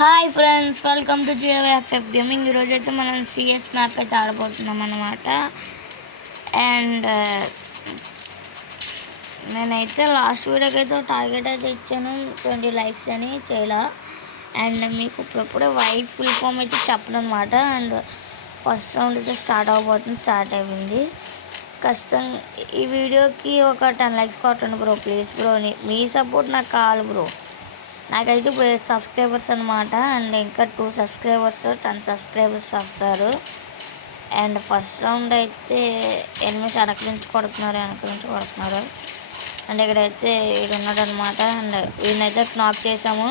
Hi friends, welcome to GFF gaming. ఈరోజు అయితే మనం సిఎస్ మ్యాప్ అయితే ఆడబోతున్నాం అన్నమాట. అండ్ నేనైతే లాస్ట్ వీడియోకి అయితే టార్గెట్ అయితే ఇచ్చాను 20 లైక్స్ అని చేయలా. అండ్ మీకు ఇప్పుడప్పుడే వైట్ ఫుల్ ఫామ్ అయితే చెప్పను అనమాట. అండ్ ఫస్ట్ రౌండ్ అయితే స్టార్ట్ అయిపోయింది. ఖచ్చితంగా ఈ వీడియోకి ఒక 10 లైక్స్ కొట్టండి bro, please bro. Me support నాకు కావాలి బ్రో. నాకైతే ఇప్పుడు 8 సబ్స్క్రైబర్స్ అనమాట. అండ్ ఇంకా 2 సబ్స్క్రైబర్స్ 10 సబ్స్క్రైబర్స్ వస్తారు. అండ్ ఫస్ట్ రౌండ్ అయితే ఎనిమిస్ వెనక నుంచి కొడుతున్నారు. అండ్ ఇక్కడైతే వీడు ఉన్నాడు అనమాట. అండ్ వీడినైతే నాక్ చేసాము.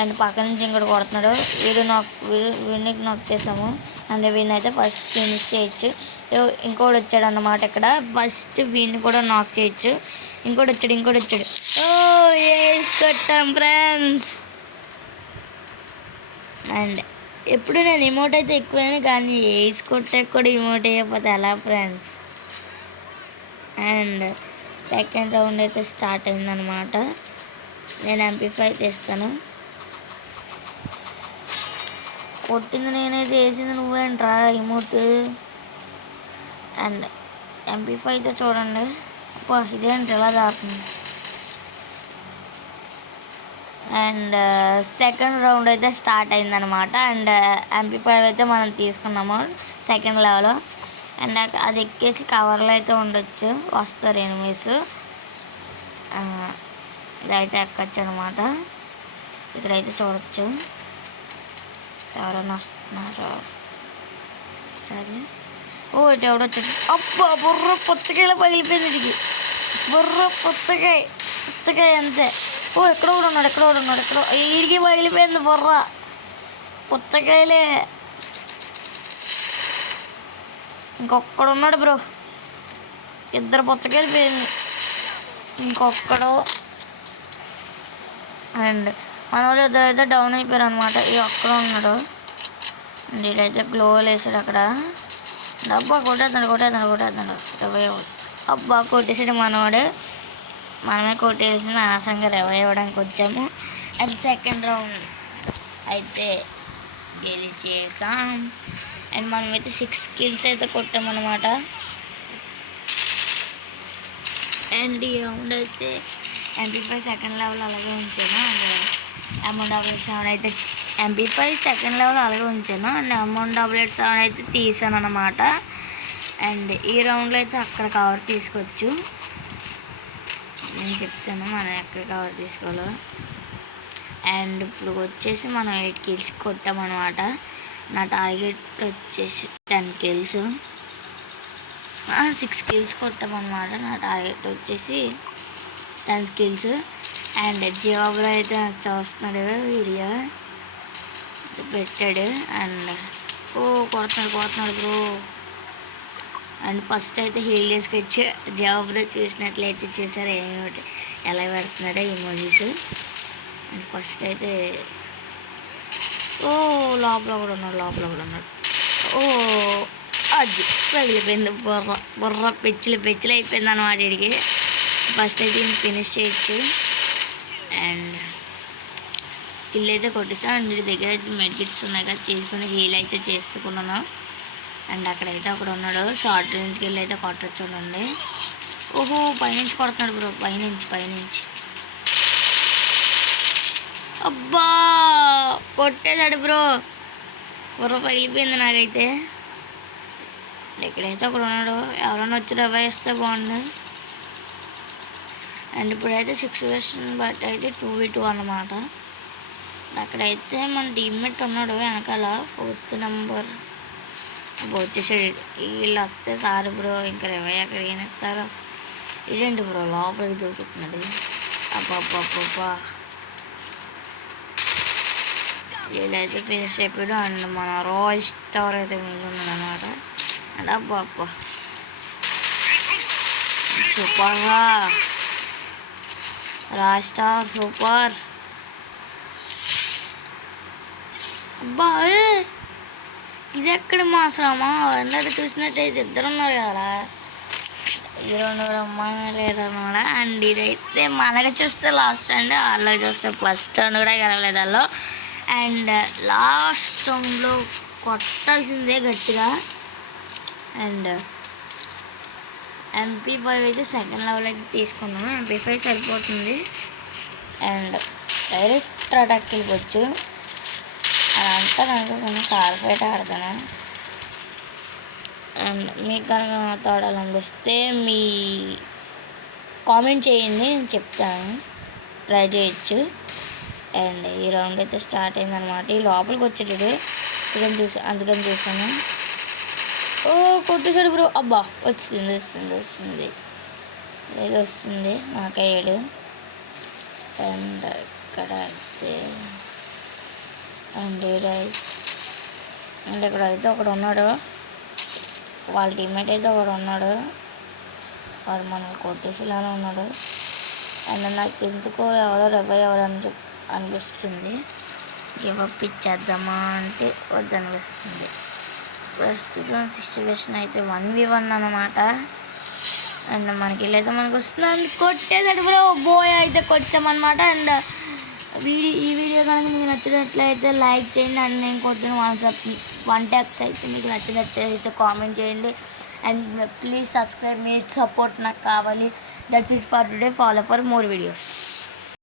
అండ్ పక్క నుంచి ఇంకోటి కొడుతున్నాడు. వీడిని నాక్ చేసాము. అండ్ వీడినైతే ఫస్ట్ ఫినిష్ చేయొచ్చు. ఇంకోటి వచ్చాడు అన్నమాట. ఇక్కడ ఫస్ట్ వీడిని కూడా నాక్ చేయొచ్చు. ఇంకోటి వచ్చాడు. ఓ కొట్టాం ఫ్రెండ్స్. అండ్ ఎప్పుడు నేను ఇమోట్ అయితే ఎక్కువైనా కానీ కొట్టే కూడా ఇమోట్ అయిపోతే ఎలా ఫ్రెండ్స్. అండ్ సెకండ్ రౌండ్ అయితే స్టార్ట్ అయిందనమాట. నేను MP5 తీస్తాను. కొట్టింది నేనైతే వేసింది నువ్వేంట్రా ఇమోట్. అండ్ MP5 అయితే చూడండి. అబ్బా ఇదేంటి ఎలా దాటుతుంది. అండ్ సెకండ్ రౌండ్ అయితే స్టార్ట్ అయిందనమాట. అండ్ MP5 అయితే మనం తీసుకున్నాము సెకండ్ లెవెల్. అండ్ అది ఎక్కేసి కవర్లో అయితే ఉండొచ్చు, వస్తారు ఎనిమీస్. ఇదైతే ఎక్కొచ్చు అనమాట. ఇక్కడైతే చూడొచ్చు ఎవరైనా వస్తున్నారు. సరే, ఓ ఇటు ఎవడొచ్చాడు. అబ్బా బుర్ర పుచ్చకాయలో పగిలిపోయింది. ఇది బుర్ర పుచ్చకాయ అంతే. ఓ ఎక్కడో ఉన్నాడు. వీడికి పగిలిపోయింది బుర్ర. పుచ్చకాయలే. ఇంకొక్కడున్నాడు బ్రో. 2 పుచ్చకాయలు పోయింది. ఇంకొక్కడు. అండ్ మన వాళ్ళు ఇద్దరైతే డౌన్ అయిపోయారు అనమాట. ఈ ఒక్కడ ఉన్నాడు. అండ్ వీడైతే గ్లో వేసాడు అక్కడ. డబ్బా కొట్టేస్తాడు. అబ్బా కొట్టేసాడు మనవాడు. మనమే కొట్టేసింది. ఆసంగా ఇవ్వడానికి వచ్చాము. అండ్ సెకండ్ రౌండ్ అయితే గెలిచేసాం. అండ్ మనమైతే 6 kills అయితే కొట్టామన్నమాట. అండ్ ఈ రౌండ్ అయితే MP5 సెకండ్ లెవెల్ అలాగే ఉంచాను. అండ్ M177 అయితే MP5 సెకండ్ లెవెల్ అలాగే ఉంచాను. అండ్ M177 అయితే తీసాను అన్నమాట. అండ్ ఈ రౌండ్లో అయితే అక్కడ కవర్ తీసుకోవచ్చు. నేను చెప్తాను మనం ఎక్కడ కవర్ తీసుకోవాలో. అండ్ ఇప్పుడు వచ్చేసి మనం 8 kills కొట్టామన్నమాట. నా టార్గెట్ వచ్చేసి 10 kills. 6 kills కొట్టామన్నమాట. నా టార్గెట్ వచ్చేసి 10 kills. అండ్ జియోబ్లో అయితే చూస్తున్నాడు వీడియో పెట్టాడు. అండ్ కొడుతున్నాడు బ్రో. అండ్ ఫస్ట్ అయితే హీల్ చేసుకొచ్చి జాబ్లో చూసినట్లయితే చూసారు ఏమిటి ఎలా పెడుతున్నాడో ఇమోజీస్. అండ్ ఫస్ట్ అయితే లోపల కూడా ఉన్నాడు. అది పగిలిపోయింది బుర్ర పెచ్చులు అయిపోయింది అన్నమాట వీడికి. ఫస్ట్ అయితే దీన్ని ఫినిష్ చేయొచ్చు. అండ్ కిల్ అయితే కొట్టేస్తాను. అండ్ వీడి దగ్గర అయితే మెడికిట్స్ ఉన్నాయి కదా, తీసుకుని హీల్ అయితే చేసుకున్నాను. అండ్ అక్కడైతే ఒకడు ఉన్నాడు. షార్ట్ రేంజ్కి వెళ్ళి అయితే కొట్టచ్చు చూడండి. ఓహో పైనుంచి కొడుతున్నాడు బ్రో. పైనుంచి అబ్బా కొట్టేశాడు బ్రో. బుర్ర పగిలిపోయింది నాకైతే. ఇక్కడైతే ఒకడు ఉన్నాడు. ఎవరైనా వచ్చి రివైవ్ ఇస్తే బాగుండు. అండ్ ఇప్పుడైతే 6 version బట్ అయితే 2v2 అన్నమాట. అక్కడైతే మన టీమ్మేట్ ఉన్నాడు వెనకాల 4th నెంబర్. వచ్చేసాడు. వీళ్ళు వస్తే సారీ బ్రో, ఇంకా రివైవ్ ఎక్కడ ఏనెత్తారో. ఇదేంటి బ్రో లోపలికి దూకుతున్నాడు. అబ్బా వీళ్ళైతే ఫినిష్ అయిపోయాడు. అండ్ మన రాయల్ స్టార్ అయితే మిగిలిన్నాడు అనమాట. అండ్ అబ్బా సూపర్గా రాయల్ స్టార్ సూపర్. అబ్బా ఇది ఎక్కడ మాసరామా. అందరూ చూసినట్టయితే 2 ఉన్నారు కదా. ఈ 2 రమ్మని లేదన్నమాట. అండ్ ఇదైతే మనకి చూస్తే లాస్ట్ అండ్ వాళ్ళకి చూస్తే ఫస్ట్ రౌండ్ కూడా గెలవలేదు వాళ్ళు. అండ్ లాస్ట్ రౌండ్లో కొట్టాల్సిందే గట్టిగా. అండ్ MP5 అయితే సెకండ్ లెవెల్ అయితే తీసుకున్నాను. MP5 సరిపోతుంది. అండ్ డైరెక్ట్ అటాక్ వెళ్ళిపోవచ్చు. అదంతా అనుకోకుండా కార్ ఫైట్ ఆడతాను. అండ్ మీకు కనుక నాతో ఆడాలనిపిస్తే మీ కామెంట్ చేయండి, నేను చెప్తాను, ట్రై చేయొచ్చు. అండ్ ఈ రౌండ్ అయితే స్టార్ట్ అయిందనమాట. ఈ లోపలికి వచ్చేటప్పుడు అందుకని చూసాను. ఓ కొట్టేసాడు బ్రో. అబ్బా వస్తుంది ఏదో వస్తుంది నాకయ్యాడు. అండ్ ఇక్కడ అయితే అండ్ ఇక్కడ అయితే ఒకడు ఉన్నాడు, వాళ్ళ టీమ్మేట్ అయితే ఒకడు ఉన్నాడు, వాడు మనల్ని కొట్టేసేలానే ఉన్నాడు. అండ్ నాకు ఎందుకో ఎవరో ఎవరని అనిపిస్తుంది. గివ్ అప్ ఇచ్చేద్దామా అంటే వద్దనిపిస్తుంది. ప్రస్తుతం సిచ్యువేషన్ అయితే 1v1 అన్నమాట. అండ్ మనకి వెళ్ళైతే మనకు వస్తుంది, కొట్టేసాడు బ్రో. బోయ్ అయితే కొట్టామన్నమాట. అండ్ ఈ వీడియో కనుక మీకు నచ్చినట్లయితే లైక్ చేయండి. అండ్ నేను కొట్టిన 1 ట్యాక్స్ అయితే మీకు నచ్చినట్లయితే కామెంట్ చేయండి. And please subscribe, me support నాకు కావాలి. That's it for today. Follow for more videos.